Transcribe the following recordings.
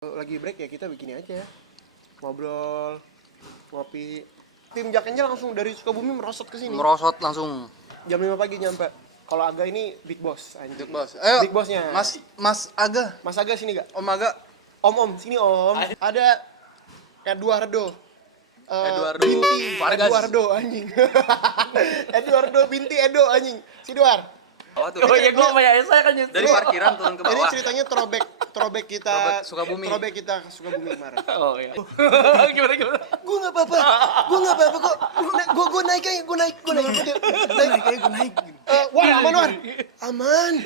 Lagi break ya kita begini aja ya. Ngobrol, ngopi. Tim Jack Angel langsung dari Sukabumi merosot ke sini. Merosot langsung. Jam 5 pagi nyampe. Kalau Aga ini Big Boss anjing. Big Boss. Ayo. Big Bossnya. Mas Aga. Mas Aga sini gak? Om Aga. Om, sini Om. Ada Eduardo. Eduardo Binti Vargas. Eduardo anjing. Eduardo binti Edo anjing. Si Duar. Oh, tuh. Oh iya, gua sama ya saya kan Dari parkiran turun ke Ini bawah. ceritanya throwback kita Sukabumi. Throwback kita ke Sukabumi kemarin. Oh iya. Gimana? Gue nggak apa-apa kok. Gue naik aja, gue naik wah aman War, aman.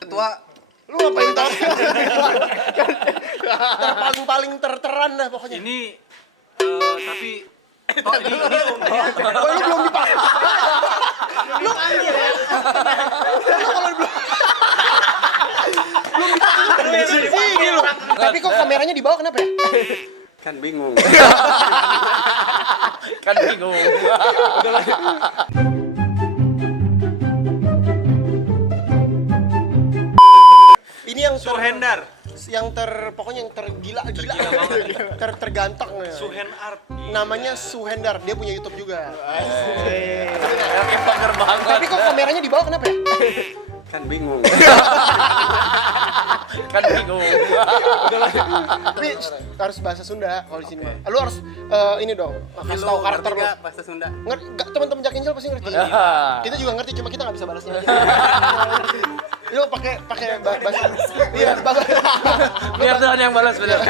Ketua Lu ngapain tahu? Paling terteran dah pokoknya. Ini tapi oh ini Oh, lu belum dipanggil. Lu panggil ya. Lu kalau belum dipanggil sini lu. Tapi kok kameranya di bawah kenapa ya? kan bingung. kan bingung. Ini yang Suhendar. pokoknya yang tergila terganteng ya. Suhen Art. Namanya Suhendar, dia punya YouTube juga. Oke, pagar banget. Tapi kok kameranya di bawah kenapa ya? kan bingung. kan bingung. Tapi harus bahasa Sunda kalau di sini mah. Lu harus ini dong, kasih tahu karakter lu. Bahasa Sunda. Teman-teman Jack Angel pasti ngerti. Kita juga ngerti, cuma kita nggak bisa balasnya aja. Lu pakai bahasa. Iya, bahasa. Biar Tuhan yang balas benar.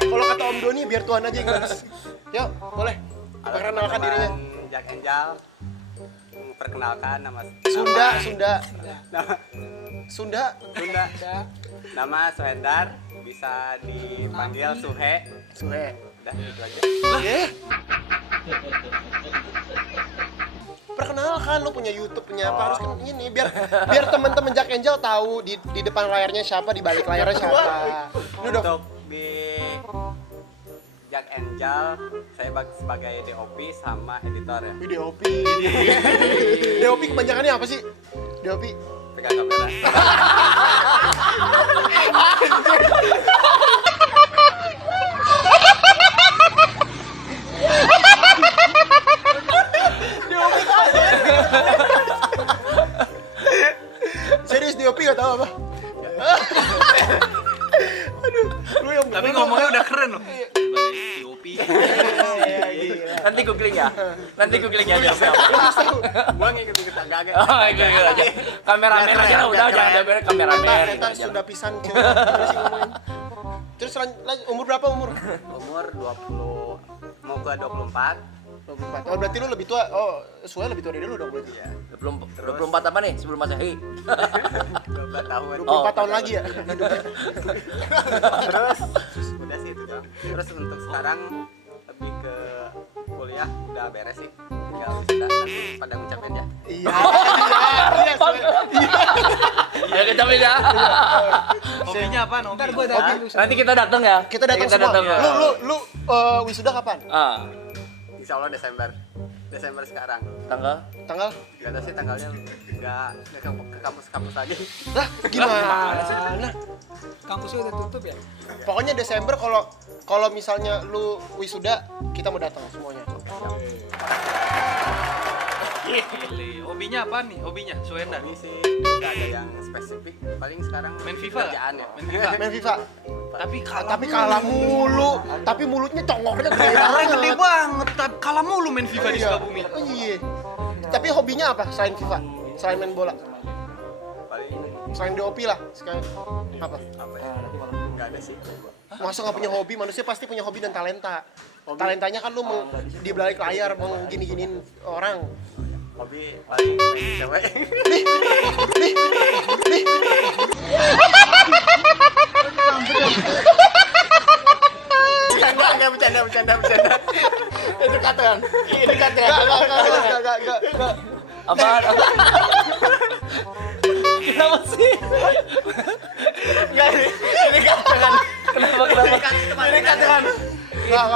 Kalau kata Om Doni biar Tuhan aja yang balas. Yuk, boleh. Perkenalkan dirinya. Jack Angel. Perkenalkan nama Sunda. Nama Suhendar, bisa dipanggil Suhe. Udah gitu aja. Perkenalkan, lu punya YouTube, punya apa, harus kan ini biar teman-teman Jack Angel tahu di depan layarnya siapa, di balik layarnya siapa. Ini udah Untuk di Jack Angel, saya sebagai DOP sama editor ya. DOP. DOP kepanjangannya apa sih? DOP. Pegang kamera. Serius DOP gak tahu apa? Aduh, lu yang Tapi ngomongnya udah keren loh. DOP. Nanti googling ya. Dia siapa. Gua ngikut-ngikut agak-agak. Oh, gitu aja. Kameramen aja lah, udah jangan ada kameramen. Eta sudah pisan cewek. Gimana sih ngomongin? Terus umur berapa umur? Umur 20 mau ke 24. 24. Oh, berarti lu lebih tua. Oh, Suhe lebih tua dari lu dong berarti. Iya. 24 apa nih sebelum Masehi? 12 tahun. 24 tahun lagi ya. Terus udah sih itu doang. Terus untuk sekarang lebih ke kuliah udah beres sih, tinggal wisuda, nanti pada ngucapin ya. Iya. Iya, Suhe. Ya kita beda. Hobinya apa? Hobi. Nanti kita datang ya. Kita datang semua. ya. Lu wisuda kapan? Insya Allah Desember sekarang. Tanggal? Tanggal? Gak ada sih tanggalnya, nggak ke kampus lagi. Lah, gimana? Kampusnya udah tutup ya? Pokoknya Desember kalau misalnya lu wisuda, kita mau datang semuanya. Hobinya apa nih? Hobinya Suhendar. Ini sih nggak ada yang spesifik, paling sekarang Main FIFA. kerjaan ya. Main FIFA. Main FIFA. Tapi kalah mulu. Tapi mulutnya congoknya gede Orang gede banget. banget. Kalah mulu main FIFA di Iya. Sukabumi. Oh, iya. Tapi hobinya apa selain FIFA? Selain main bola? Paling Selain DOP lah. Sekarang apa? apa ya? Nggak ada sih. Masa nggak punya hobi? Manusia pasti punya hobi dan talenta. Talentanya kan lu mau di balik layar mau gini-giniin orang. Hobi paling main cewek. Bercanda. Itu katakan. Ini katakan. Enggak. Apaan? Kenapa sih? Enggak. Ini katakan. Kenapa? Ini katakan. Nggak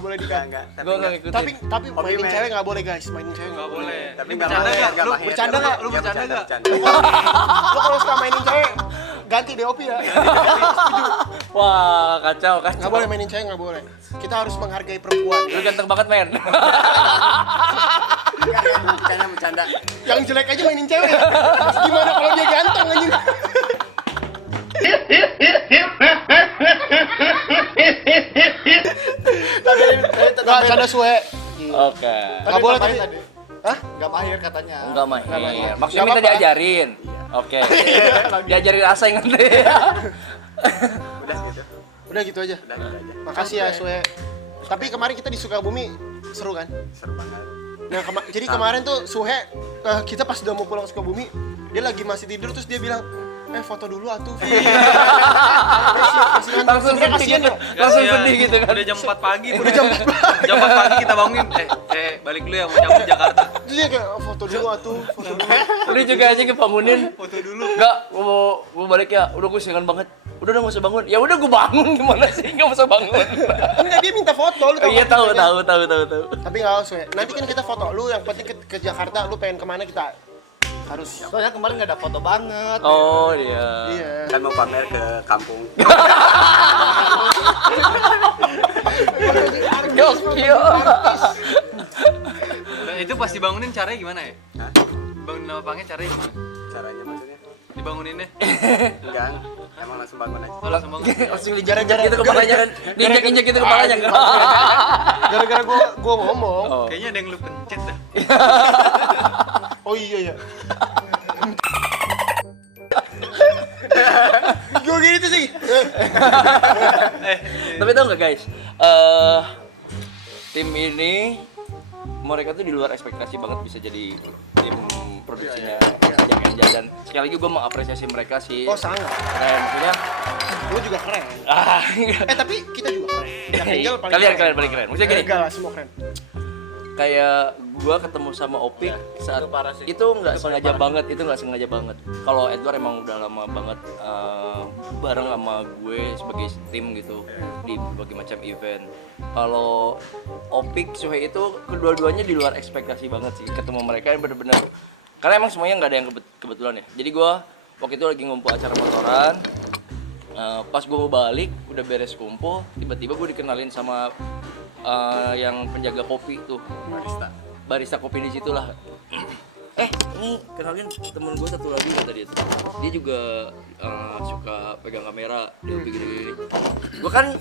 boleh dikat. Enggak. Gue nggak ngikutin. Tapi mainin cewek nggak boleh guys, mainin cewek nggak boleh. Tapi Lu nggak bercanda mahir, nggak? nggak Lu mahir. bercanda nggak? Lu Iya, bercanda nggak? bercanda. Lo kalau suka mainin cewek ganti DOP ya. Wah, kacau. Nggak boleh mainin cewek, nggak boleh. Kita harus menghargai perempuan. Lu ganteng banget, men. Bercanda. Yang jelek aja mainin cewek. Gimana kalau dia ganteng anjing? Nggak canda suwe. Oke. Nggak boleh tapi. Hah? Nggak mahir katanya. Enggak mahir. Maksudnya Nggak minta apa-apa. diajarin. Oke. Diajarin rasa yang nanti. Udah gitu. Udah gitu aja. Udah gitu aja. Makasih ya suwe. Tapi kemarin kita di Sukabumi seru kan? Seru banget. Nah, jadi kemarin tuh Suhe, kita pas udah mau pulang ke Sukabumi, dia lagi masih tidur terus dia bilang, foto dulu atuh. Langsung sedih gitu. Langsung sedih gitu kan. Udah jam 4 pagi. Udah jam 4 pagi. Jam 4 pagi kita bangunin. Balik dulu ya mau cabut Jakarta. Terus dia kayak, foto dulu atuh, foto dulu. Lu juga aja kebangunin. Foto dulu. Enggak, gua balik ya. Udah gue siangan banget. Udah nggak usah bangun. Ya udah gue bangun gimana sih? Nggak usah bangun. Enggak, dia minta foto, lu Iya kan tahu. ceritanya. Tapi nggak usah, nanti kan kita foto. Lu yang penting ke Jakarta, lu pengen kemana kita harus. Soalnya kemarin nggak ada foto banget. Oh iya. Iya. Kan mau pamer ke kampung. Gokil. Nah, itu pas dibangunin caranya gimana ya? Hah? Bangunin nama pangnya caranya gimana? Caranya maksudnya? Dibanguninnya? Enggak. Emang langsung bangun aja. Oh, langsung bangun. Langsung diinjak gitu kepalanya kan. Diinjak gitu kepalanya kan. Gara-gara gua ngomong. Oh. Kayaknya ada yang lu pencet dah. Oh iya ya. Gue gitu sih. Tapi tau nggak guys, tim ini mereka tuh di luar ekspektasi banget bisa jadi tim produksinya Jack Angel, dan sekali lagi gue mengapresiasi mereka sih. Oh sangat. Keren, maksudnya. Lu juga keren. Ah, Tapi kita juga keren. Jack Angel paling kalian paling keren. Maksudnya gini, Enggak lah, semua keren. kayak gua ketemu sama Opik saat itu nggak sengaja banget, kalau Edward emang udah lama banget bareng sama gue sebagai tim gitu di berbagai macam event. Kalau Opik, Suhe itu kedua-duanya di luar ekspektasi banget sih, ketemu mereka yang bener-bener, karena emang semuanya nggak ada yang kebetulan ya. Jadi gua waktu itu lagi ngumpul acara motoran, pas gue mau balik udah beres kumpul, tiba-tiba gue dikenalin sama yang penjaga kopi tuh, barista kopi di situ lah. Ini kenalin temen gue satu lagi kata dia tuh. Dia juga suka pegang kamera, dia gini-gini. Gue kan,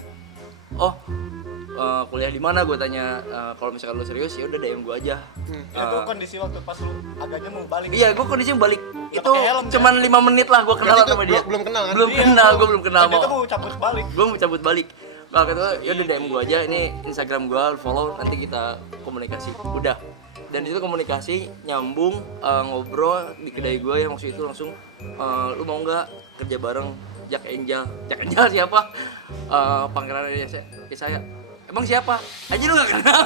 kuliah di mana? Gue tanya, kalau misalkan lu serius ya udah DM gue aja. Itu kondisi waktu pas lu agaknya mau balik. Iya, gue kondisi balik. Itu pakai helm, cuman 5 menit lah gue kenal Berarti itu sama dia. belum kenal kan? Belum kenal, gue belum kenal. Dia tuh mau cabut balik. Gue mau cabut balik. Kalau gitu ya udah DM gue aja, ini Instagram gue, follow, nanti kita komunikasi. Udah. Dan itu komunikasi nyambung, ngobrol di kedai gue yang waktu itu langsung, lu mau nggak kerja bareng Jack Angel? Jack Angel siapa? Pangeran saya. Emang siapa? Aja lu gak kenal.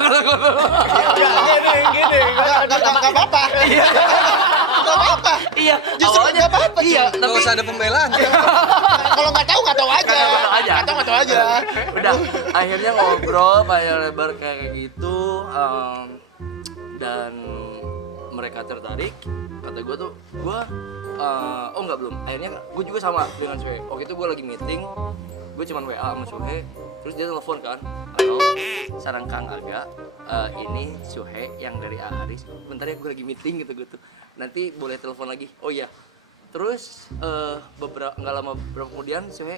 Gini. Nggak apa-apa. Iya, Justru nggak apa-apa. iya, Cing. tapi Nggak usah ada pembelaan. Kalau nggak tahu aja. Nggak tahu aja. Udah, akhirnya ngobrol panjang lebar kayak gitu, dan mereka tertarik. Kata gue tuh, enggak belum. Akhirnya gue juga sama dengan Suhe. Waktu itu gue lagi meeting, gue cuman WA sama Suhe, terus dia telepon kan, halo, sarang Kang Aga, ini Suhe yang dari Aris. Bentar ya, gue lagi meeting gitu. Nanti boleh telepon lagi. Oh iya. Terus nggak lama berapa kemudian Suhe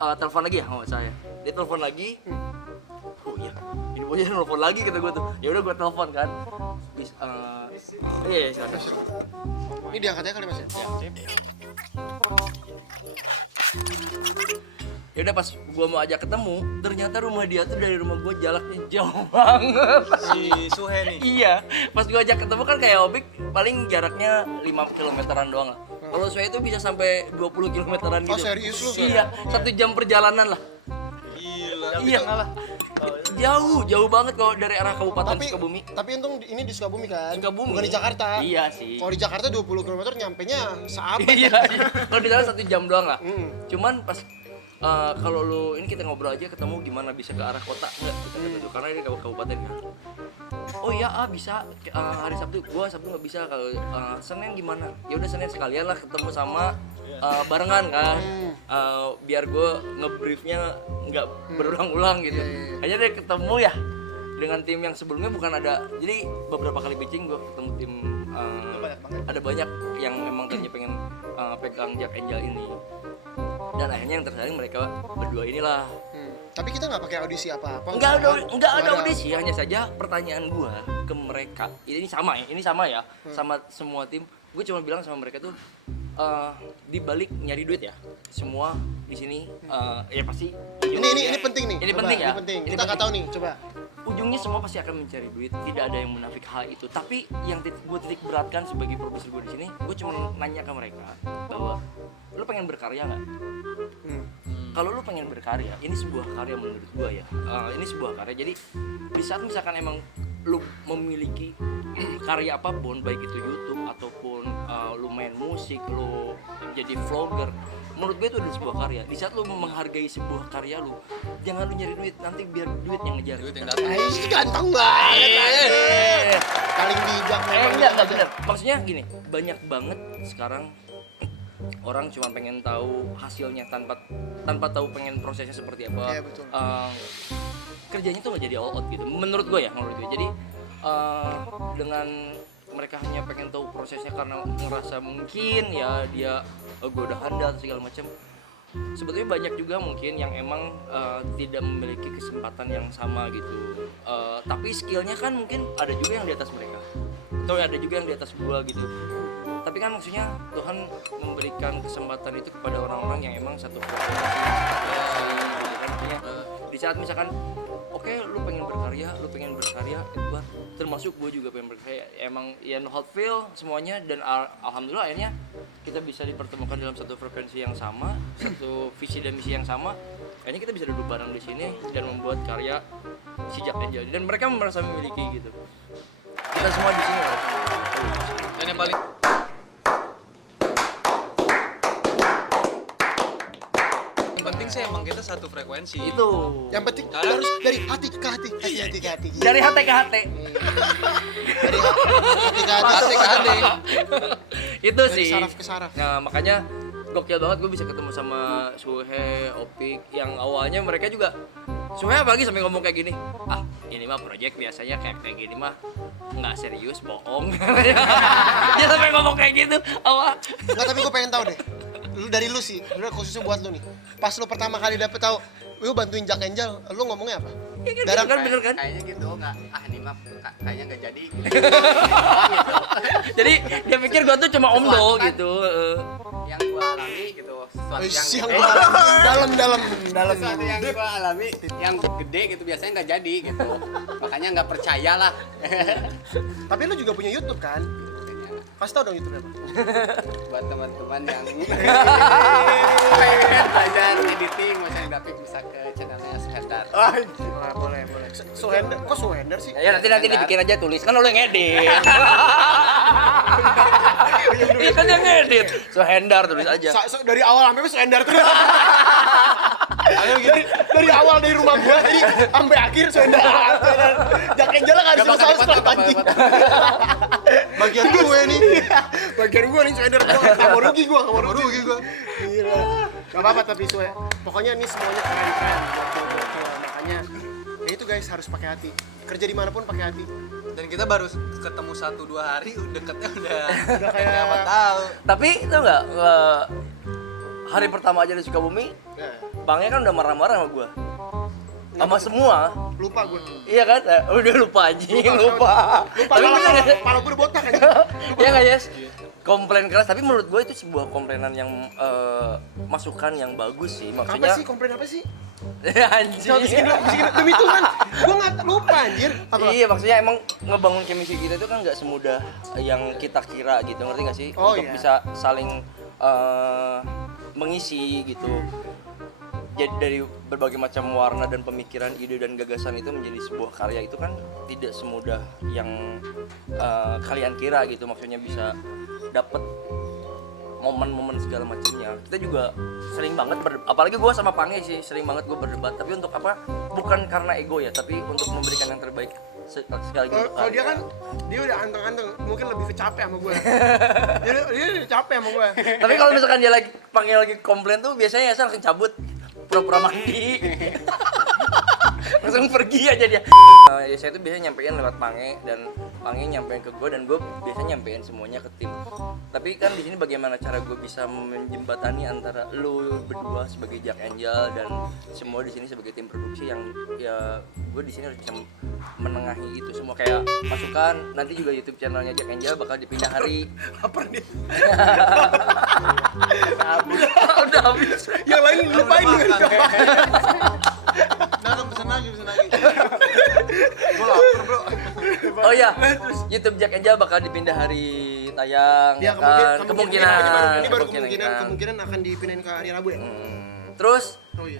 telepon lagi ya sama saya. Dia telepon lagi. Oh iya, ini bocah telepon lagi kata gue tuh. Ya udah gue telepon kan. Iya, silakan. Ini diangkatnya kali Mas ya? Ya udah pas gua mau ajak ketemu, ternyata rumah dia tuh dari rumah gua jaraknya jauh banget. Si Suhe nih. Iya, pas gua ajak ketemu kan kayak Obik paling jaraknya 5 kilometeran doang lah. Kalau Suhe itu bisa sampai 20 kilometeran gitu. Oh, serius lu? Iya, 1 jam perjalanan lah. Gila. Iya. Jauh banget kalau dari arah kabupaten Sukabumi. Tapi untung ini di Sukabumi kan? Sukabumi. Bukan di Jakarta. Iya sih. Kalau di Jakarta 20 km nyampenya seabad. Iya. Kalau di sana 1 jam doang lah. Cuman pas kalau lu ini kita ngobrol aja ketemu gimana bisa ke arah kota enggak kita ketemu karena ini kabupaten kan. Oh iya bisa hari Sabtu Sabtu nggak bisa kalau Senin gimana? Ya udah Senin sekalian lah ketemu sama barengan kan. Biar gue ngebriefnya nggak berulang-ulang gitu. Hanya dia ketemu ya dengan tim yang sebelumnya bukan ada. Jadi beberapa kali pitching gue ketemu tim ada banyak yang memang tadinya pengen pegang Jack Angel ini. Dan akhirnya yang tersaring mereka berdua inilah. Tapi kita nggak pakai audisi apa-apa. Enggak ada audisi, hanya saja pertanyaan gua ke mereka. Ini sama ya, sama semua tim. Gue cuma bilang sama mereka tuh di balik nyari duit ya. Semua di sini ya pasti Ini penting nih. Ini Coba, penting ya. Ini penting. Kita nggak tahu nih, coba. Ujungnya semua pasti akan mencari duit, tidak ada yang menafik hal itu. Tapi yang gue titik beratkan sebagai produser gue di sini, gue cuma nanya ke mereka bahwa lu pengen berkarya nggak? Kalau lu pengen berkarya, ini sebuah karya menurut gue ya. Ini sebuah karya. Jadi di saat misalkan emang lu memiliki karya apapun, baik itu YouTube ataupun lu main musik, lu jadi vlogger, menurut gue itu adalah sebuah karya. Di saat lu menghargai sebuah karya lu, jangan lu nyari duit, nanti biar duit yang ngejar. Duit yang datang. Ih, ganteng banget. Paling bijak memang. Enggak bener. Maksudnya gini, banyak banget sekarang orang cuma pengen tahu hasilnya tanpa tahu pengen prosesnya seperti apa. Iya, betul. Kerjanya tuh nggak jadi all out gitu. Menurut gue. Jadi dengan mereka hanya pengen tahu prosesnya karena ngerasa mungkin ya dia gue udah handal segala macam. Sebetulnya banyak juga mungkin yang emang tidak memiliki kesempatan yang sama gitu. Tapi skillnya kan mungkin ada juga yang di atas mereka. Atau ada juga yang di atas gua gitu. Tapi kan maksudnya Tuhan memberikan kesempatan itu kepada orang-orang yang emang satu frekuensi. Gitu kan artinya di saat misalkan oke, lu pengen berkarya, Edward, termasuk gue juga pengen berkarya. Emang ya no hard feel semuanya dan alhamdulillah akhirnya kita bisa dipertemukan dalam satu frekuensi yang sama, satu visi dan misi yang sama. Akhirnya kita bisa duduk bareng di sini dan membuat karya si Jack Angel dan mereka merasa memiliki gitu. Kita semua di sini. Dan yang paling penting sih emang kita satu frekuensi. Itu. Yang penting harus dari hati ke hati. Dari hati ke hati. Dari hati ke hati. Itu Dari sih. saraf ke saraf. Nah, makanya gokil banget gue bisa ketemu sama Suhe, Opik yang awalnya mereka juga Suhe apalagi sampai ngomong kayak gini. Ini mah project biasanya kayak gini mah nggak serius, bohong. Dia sampai ngomong kayak gitu awal. Enggak, tapi gue pengen tahu deh. Lu dari lu sih, bener khususnya buat lu nih. Pas lu pertama kali dapet tahu, lu bantuin Jack Angel, lu ngomongnya apa? Iya kan, bener kan? Kayaknya gitu, ini mah kayaknya nggak jadi. Jadi dia pikir gue tuh cuma omdo gitu. Yang gua alami gitu, sesuatu Yang yang dalam. sesuatu yang gua alami, yang gede gitu biasanya nggak jadi gitu. Makanya nggak percaya lah. Tapi lu juga punya YouTube kan? Kasih tau dong YouTube apa? Buat teman-teman yang pengen belajar editing, motion grafik bisa ke channelnya Suhendar. Boleh. Suhendar, kok Suhendar sih? Ya nanti dibikin aja tulis kan lo yang ngedit. Iya kan yang ngedit. Suhendar tulis aja. Dari awal sampai Suhendar terus. dari awal dari rumah gua jadi sampai akhir Suhendar. Jack Angel nggak ada saus anjing. Bagian gue nih. Bagian gue nih Suhendar. Nggak mau rugi gua. Gila. Gak apa-apa tapi Suhe. Pokoknya ini semuanya keren-keren. Makanya ya itu guys harus pakai hati. Kerja dimanapun pakai hati. dan kita baru ketemu 1-2 hari deketnya udah kayak apa tahu. Tapi itu enggak hari pertama aja di Sukabumi, Bangnya kan udah marah-marah sama gua. Sama semua. Lupa gue. Iya kan? Udah lupa anjing, lupa. Tapi bener enggak? Kepala gue udah botak aja. Iya enggak, Yes? Komplain keras, tapi menurut gue itu sebuah komplainan yang masukan yang bagus sih. Maksudnya Apa sih? Komplain apa sih? anjing. Bisikin demi Tuhan. Gue nggak lupa anjir. Apa? Iya, maksudnya emang ngebangun chemistry kita itu kan nggak semudah yang kita kira gitu, ngerti nggak sih? Oh, Untuk iya. bisa saling mengisi gitu. Jadi dari berbagai macam warna dan pemikiran, ide dan gagasan itu menjadi sebuah karya itu kan tidak semudah yang kalian kira gitu. Maksudnya bisa dapat momen-momen segala macamnya. Kita juga sering banget apalagi gue sama Pange sih sering banget gue berdebat. Tapi untuk apa? Bukan karena ego ya, tapi untuk memberikan yang terbaik sekali lagi. Kalau dia kan dia udah anteng-anteng, mungkin lebih kecapek sama gue. dia udah capek sama gue. Tapi kalau misalkan dia lagi Pange lagi komplain tuh biasanya ya langsung cabut, pura-pura mandi. Langsung pergi aja dia. Ya saya tuh biasanya nyampein lewat Pange dan Pange nyampein ke gue dan gue biasanya nyampein semuanya ke tim. Tapi kan di sini bagaimana cara gue bisa menjembatani antara lu berdua sebagai Jack Angel dan semua di sini sebagai tim produksi yang ya gue di sini harus bisa menengahi itu semua kayak masukan nanti juga YouTube channelnya Jack Angel bakal dipindah hari. Lapar dia. Udah habis. Yang lain lupain. Nah, pesen lagi. Gua lapar, Bro. Oh iya, YouTube Jack Angel bakal dipindah hari tayang. Ya kan? kemungkinan. Ini baru kemungkinan akan dipindahin ke hari Rabu ya. Terus Oh, iya.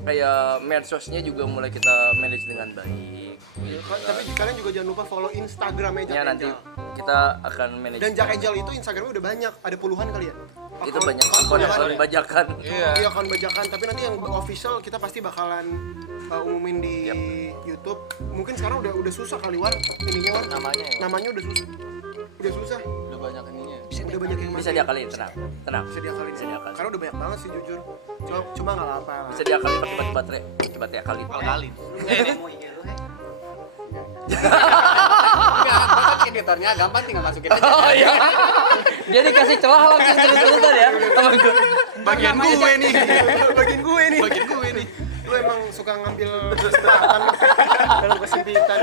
kayak medsosnya juga mulai kita manage dengan baik. Gitu. Tapi kalian juga jangan lupa follow Instagramnya Jack Ya nanti Angel. kita akan manage. Dan Jack Angel itu Instagramnya udah banyak, ada puluhan kali ya. Itu banyak akun bajakan. Iya, akun bajakan. Tapi nanti yang official kita pasti bakalan umumin di YouTube. Mungkin sekarang udah susah kali War ininya War. Namanya udah susah. Udah susah. Udah banyak ininya. Udah banyak yang Bisa diakalin, tenang. Bisa diakalin. Bisa diakalin. Karena udah banyak banget sih jujur. Cuma nggak apa. Bisa diakalin pakai batu baterai. Coba diakalin. Alkalin. Enggak, gua kan editornya gampang tinggal masukin aja. Oh iya. Dia dikasih celah langsung terus-terusan ya sama gue. Bagian gue nih. Bagian gue nih. Bagian gue nih. Lu emang suka ngambil kesempatan dalam kesempitan.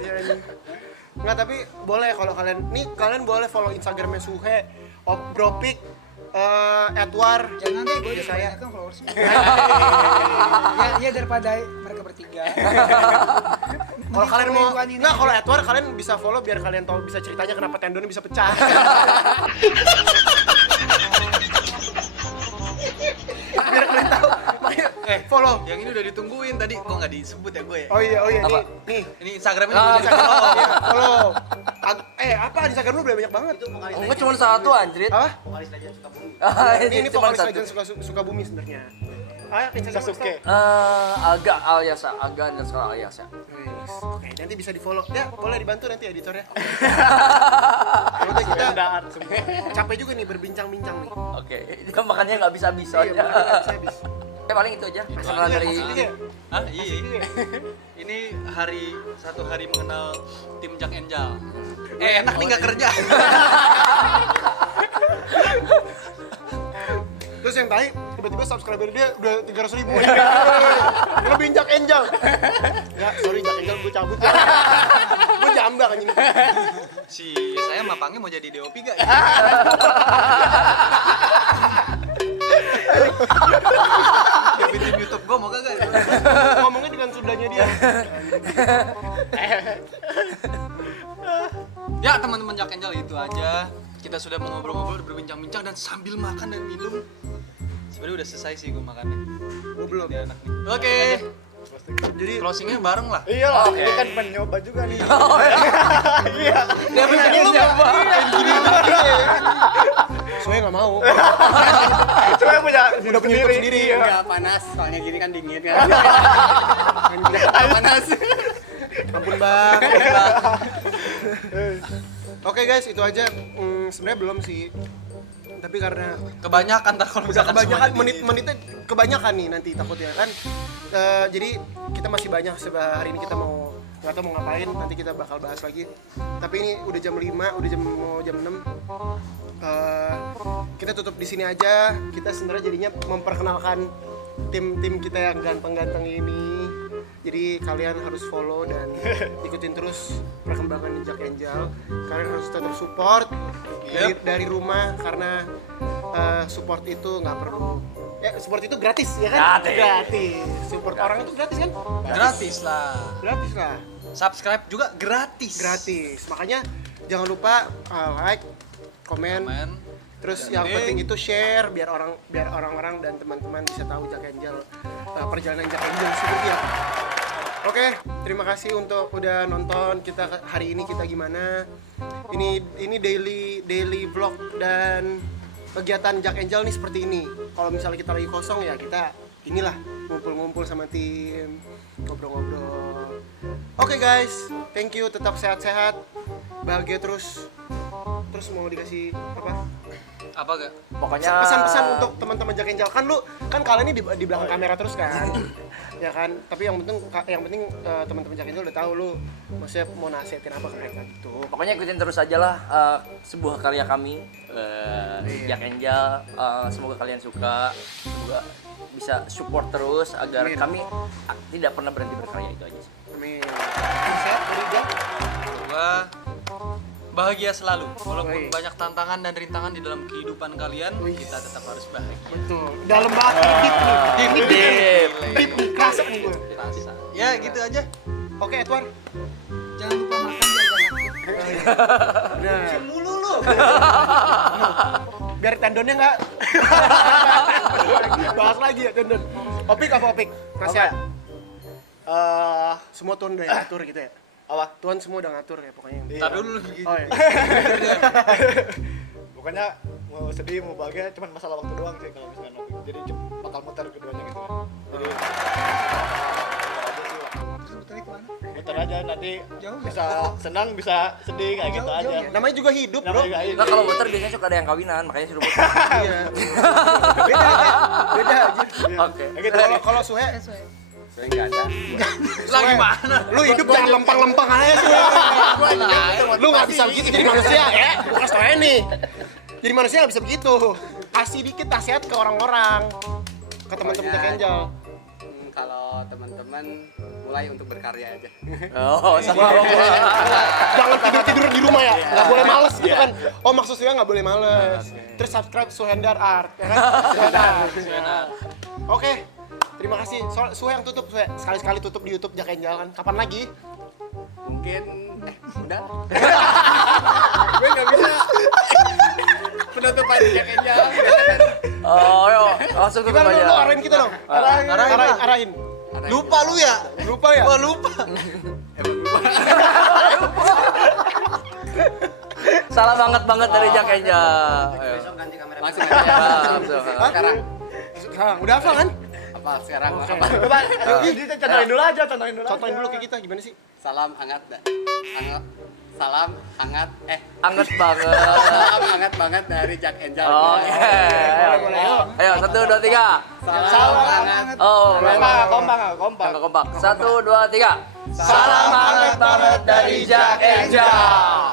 Iya, ini. Nggak, tapi boleh kalau kalian boleh follow Instagramnya Suhe, Bropik, Edward. Jangan deh, gue udah saya kan followersnya. Ya daripada mereka bertiga. Kalau kalian mau, nggak kalau Edward kalian bisa follow biar kalian tahu bisa ceritanya kenapa tendonnya bisa pecah. Biar kalian tahu, makanya follow. Yang ini udah ditungguin tadi, kok nggak disebut ya gue ya? Oh iya, Apa? nih. Ini Instagramnya Ah, juga jadi Iya, follow. Apa di Instagram lu udah banyak banget. Enggak cuma satu anjrit. Apa? Ini cuma vokalis satu. Legend Sukabumi sebenarnya. Instagram Sasuke. Agak aliasa, agak underscore aliasa. Oke, nanti bisa di follow. Ya, boleh dibantu nanti editornya. Udah kita capek juga nih berbincang-bincang nih. Oke, dia makannya nggak bisa habis Iya, soalnya. habis. Paling itu aja. Perkenalan dari Ah iya. Ini satu hari mengenal tim Jack Angel. Enak nih nggak kerja. Terus yang tadi tiba-tiba subscriber dia udah 300.000. Lebih Jack Angel. Ya, sorry Jack Angel gue cabut ya. Gue jambak anjing. Si saya mapangnya mau jadi DOP gak? Dia bikin YouTube gue mau kagak? Ngomongnya dengan Sundanya dia. Ya teman-teman Jack Angel itu aja. Kita sudah mengobrol-ngobrol, berbincang-bincang dan sambil makan dan minum. Sebenarnya udah selesai sih gue makannya. Gue belum. Dia enak nih. Oke. Jadi Closingnya bareng lah. iya lah, Oke. ini kan penyoba juga nih. dia pengen nyoba. Soalnya nggak mau. Soalnya udah punya YouTube sendiri. Enggak panas, soalnya gini kan dingin kan. Panas. Ampun bang. Oke guys, itu aja. Sebenarnya belum sih. Tapi karena Kebanyakan ntar kalau misalkan kebanyakan semuanya di- menitnya kebanyakan nih nanti takutnya kan. Jadi kita masih banyak hari ini kita mau nggak tahu mau ngapain, nanti kita bakal bahas lagi. Tapi ini udah jam 5, udah mau jam 6. Kita tutup di sini aja. Kita sebenarnya jadinya memperkenalkan tim kita yang ganteng-ganteng ini. Jadi kalian harus follow dan ikutin terus perkembangan Jack Angel. Kalian harus tetap support dari rumah karena support itu nggak perlu. Ya support itu gratis ya kan? Gratis. Support orang itu gratis kan? gratis lah. Gratis lah. Subscribe juga gratis. Gratis. Makanya jangan lupa like, komen. Terus yang penting itu share biar orang-orang dan teman-teman bisa tahu Jack Angel, perjalanan Jack Angel seperti apa. Oke, terima kasih untuk udah nonton kita hari ini kita gimana. Ini daily vlog dan kegiatan Jack Angel nih seperti ini. Kalau misalnya kita lagi kosong ya kita inilah ngumpul-ngumpul sama tim, ngobrol-ngobrol. Oke guys, thank you, tetap sehat-sehat, bahagia terus. Terus mau dikasih apa? Apa gak? Pokoknya Pesan-pesan untuk teman-teman Jack Angel. Kan lu kan kalian ini di belakang kamera terus kan. Ya kan, tapi yang penting teman-teman Jack Angel udah tahu lu maksudnya mau nasihatin apa ke mereka gitu. Pokoknya ikutin terus aja lah sebuah karya kami Jack Angel. Semoga kalian suka, semoga bisa support terus agar Amin. kami tidak pernah berhenti berkarya, itu aja sih. Amin. Sehat dari Jack. Gua bahagia selalu. Walaupun Woi. banyak tantangan dan rintangan di dalam kehidupan kalian, kita tetap harus bahagia. Betul. Dalam banget deep nih. Deep nih, kerasa nih gue. Rasa. Ya, gitu aja. Oke, Edward. Jangan lupa makan biar gak sakit. Nah, Mulu lu. biar tendonnya nggak bahas lagi ya tendon. Opik apa opik? Nasihat. Semua Tuhan udah ngatur gitu ya. Apa? Tuhan semua udah ngatur ya pokoknya. Tapi dulu lu Oh, iya. Pokoknya mau sedih mau bahagia cuman masalah waktu doang sih kalau misalkan Opik. Jadi bakal muter keduanya gitu kan. Jadi Terus betulnya kemana? muter aja nanti Jauh nggak? bisa senang bisa sedih kayak gitu Jauh aja. ya? Namanya juga hidup, bro. Namanya juga ini. Nah kalau muter biasanya suka ada yang kawinan, makanya suruh muter. Iya. Beda aja. Oke. Kayak gitu. Kalau Suhe, Saya nggak ada. lah gimana? lu hidup jangan lempang-lempang aja sih. Lu nggak bisa begitu jadi manusia ya. Bukan soalnya nih. Jadi manusia nggak bisa begitu. Kasih dikit nasihat ke orang-orang, ke teman-teman Jack Angel. Kalau teman-teman mulai untuk berkarya aja. Oh, sama. Jangan tidur-tidur di rumah ya. Nggak boleh males gitu kan. Oh maksud saya nggak boleh males. Terus subscribe Suhendar Art, ya kan? Suhendar. Oke. Terima kasih. Suhe yang tutup, Suhe. Sekali-sekali tutup di YouTube Jack Angel kan. Kapan lagi? Mungkin udah. Gue nggak bisa. Penutupan Jack Angel. Oh, yo, langsung tutup Gimana aja. lu arahin kita dong? Arahin. Lupa lu ya? Lupa ya? Gua lupa. Salah banget dari Jack Angel. Ayo. Besok ganti kamera. Langsung aja. ya. Langsung. Sekarang. Sekarang udah hafal kan? Apa sekarang? Apa? Coba contohin dulu aja, contohin dulu. Contohin dulu ke kita gimana sih? Salam hangat. Hangat. Salam hangat. Anget banget. Salam hangat banget dari Jack Angel. Oke. Ayo, 1, 2, 3. Salam hangat. Oh, Kompak. Kompak. 1, 2, 3. Salam hangat banget dari Jack Angel.